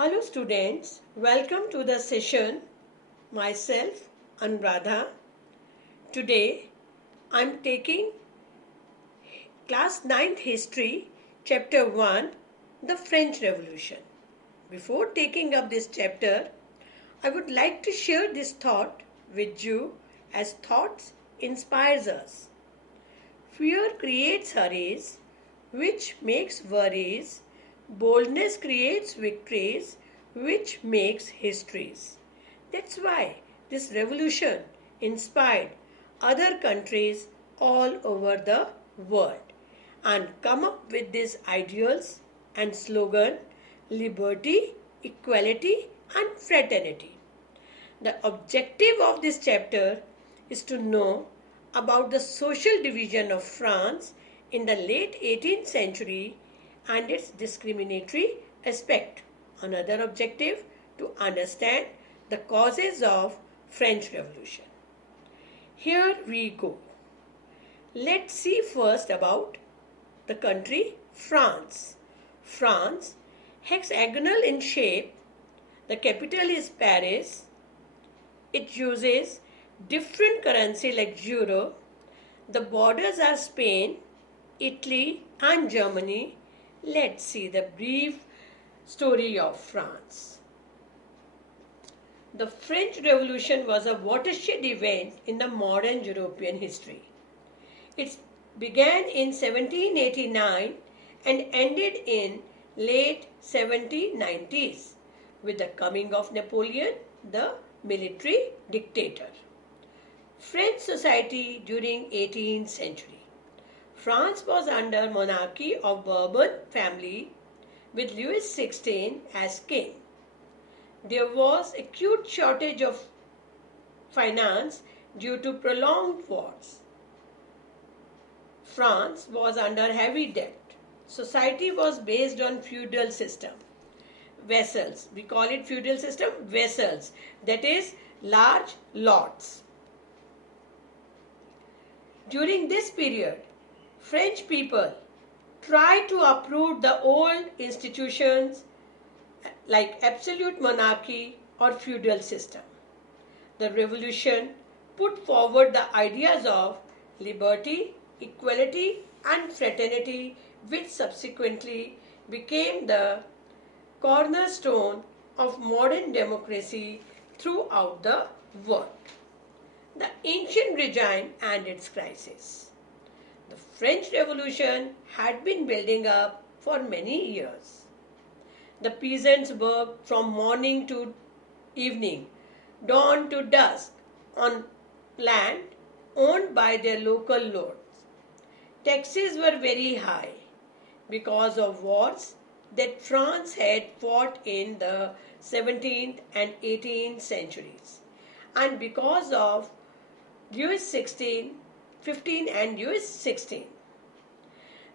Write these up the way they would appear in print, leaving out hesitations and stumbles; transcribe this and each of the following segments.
Hello students, welcome to the session. Myself Anuradha. Today I am taking class 9th history chapter 1, the French Revolution. Before taking up this chapter, I would like to share this thought with you as thoughts inspires us. Fear creates hurries, which makes worries. Boldness creates victories, which makes histories. That's why this revolution inspired other countries all over the world and come up with these ideals and slogan liberty, equality and fraternity. The objective of this chapter is to know about the social division of France in the late 18th century and its discriminatory aspect. Another objective to understand the causes of French Revolution. Here we go. Let's see first about the country France. France, hexagonal in shape, the capital is Paris. It uses different currency like euro. The borders are Spain, Italy and Germany. Let's see the brief story of France. The French Revolution was a watershed event in the modern European history. It began in 1789 and ended in late 1790s with the coming of Napoleon, the military dictator. French society during 18th century. France was under monarchy of Bourbon family with Louis XVI as king. There was acute shortage of finance due to prolonged wars. France was under heavy debt. Society was based on feudal system. Vassals, we call it feudal system, vassals, that is large lots. During this period, French people tried to uproot the old institutions like absolute monarchy or feudal system. The revolution put forward the ideas of liberty, equality and fraternity, which subsequently became the cornerstone of modern democracy throughout the world. The ancient regime and its crisis. The French Revolution had been building up for many years. The peasants worked from morning to evening, dawn to dusk, on land owned by their local lords. Taxes were very high because of wars that France had fought in the 17th and 18th centuries, and because of Louis XVI, 15 and Louis XVI.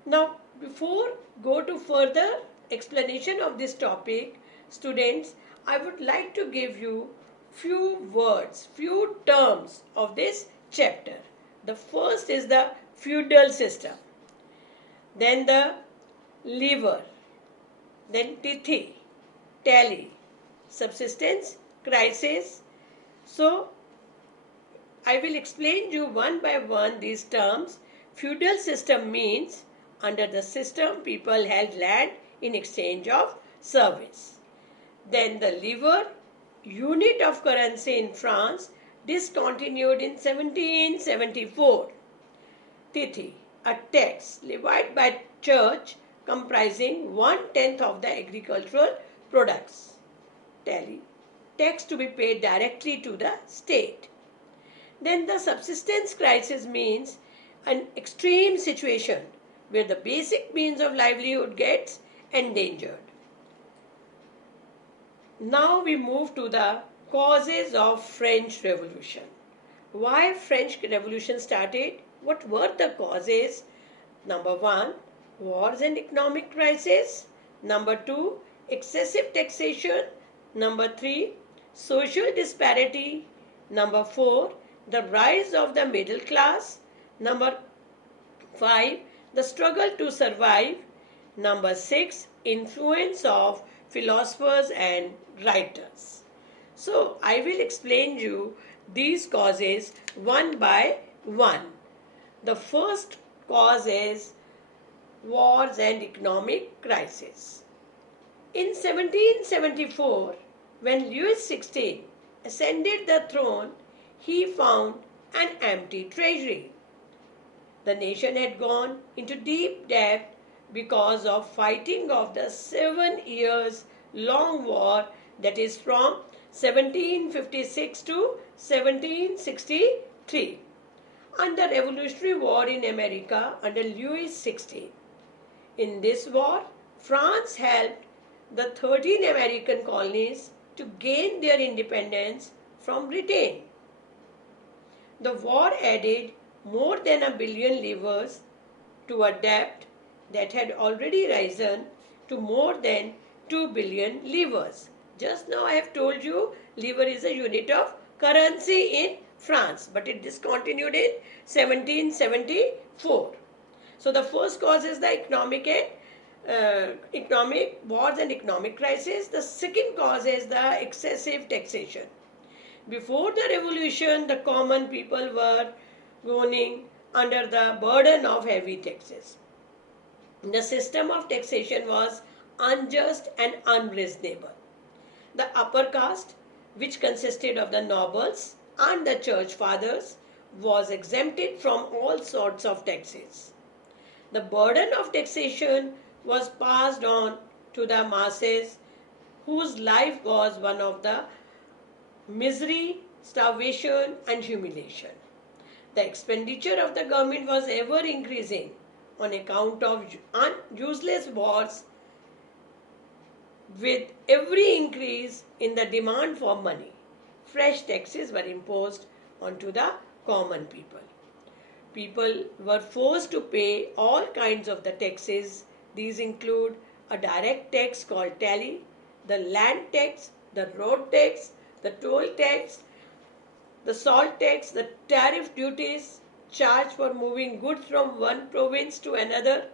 Now, before go to further explanation of this topic, students, I would like to give you few words, few terms of this chapter. The first is the feudal system, then the livre, then tithi, tally, subsistence, crisis. So, I will explain you one by one these terms. Feudal system means under the system people held land in exchange of service. Then the livre, unit of currency in France, discontinued in 1774. Tithi, a tax levied by church comprising 1/10 of the agricultural products. Tally, tax to be paid directly to the state. Then the subsistence crisis means an extreme situation where the basic means of livelihood gets endangered. Now we move to the causes of French Revolution. Why French Revolution started? What were the causes? Number 1, wars and economic crisis. Number 2, excessive taxation. Number 3, social disparity. Number 4, the rise of the middle class. Number 5, the struggle to survive. Number 6, influence of philosophers and writers. So I will explain you these causes one by one. The first cause is wars and economic crisis. In 1774, when Louis XVI ascended the throne, he found an empty treasury. The nation had gone into deep debt because of fighting of the 7 years long war, that is from 1756 to 1763, and the Revolutionary War in America under Louis XVI. In this war, France helped the 13 American colonies to gain their independence from Britain. The war added more than $1 billion to a debt that had already risen to more than 2 billion livres. Just now I have told you livre is a unit of currency in France, but it discontinued in 1774. So the first cause is the economic wars and economic crisis. The second cause is the excessive taxation. Before the revolution, the common people were groaning under the burden of heavy taxes. The system of taxation was unjust and unreasonable. The upper caste, which consisted of the nobles and the church fathers, was exempted from all sorts of taxes. The burden of taxation was passed on to the masses, whose life was one of the misery, starvation and humiliation. The expenditure of the government was ever increasing on account of useless wars. With every increase in the demand for money, fresh taxes were imposed onto the common people. People were forced to pay all kinds of the taxes. These include a direct tax called tally, the land tax, the road tax, the toll tax, the salt tax, the tariff duties charged for moving goods from one province to another,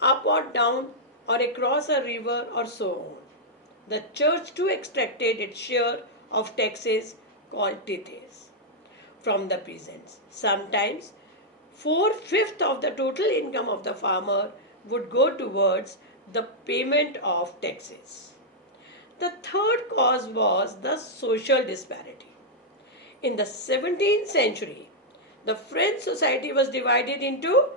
up or down, or across a river, or so on. The church too extracted its share of taxes called tithes from the peasants. Sometimes 4/5 of the total income of the farmer would go towards the payment of taxes. The third cause was the social disparity. In the 17th century, the French society was divided into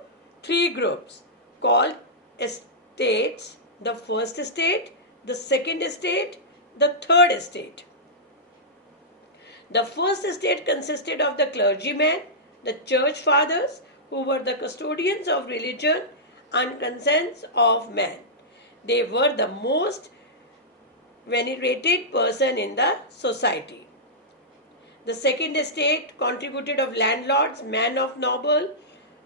3 groups called estates: the first estate, the second estate, the third estate. The first estate consisted of the clergymen, the church fathers, who were the custodians of religion and conscience of man. They were the most venerated person in the society. The second estate contributed of landlords, men of noble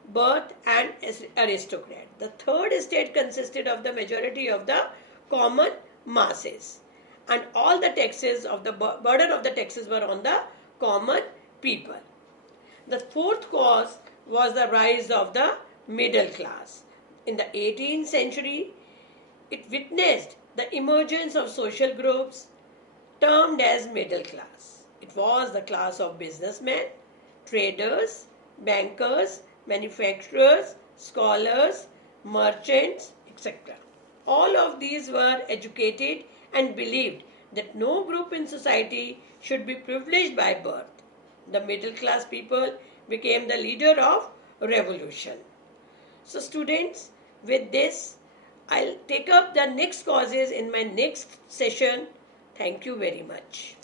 birth and aristocrat. The third estate consisted of the majority of the common masses, and all the taxes of the burden of the taxes were on the common people. The fourth cause was the rise of the middle class. In the 18th century, it witnessed the emergence of social groups termed as middle class. It was the class of businessmen, traders, bankers, manufacturers, scholars, merchants, etc. All of these were educated and believed that no group in society should be privileged by birth. The middle class people became the leader of revolution. So students, with this, I'll take up the next causes in my next session. Thank you very much.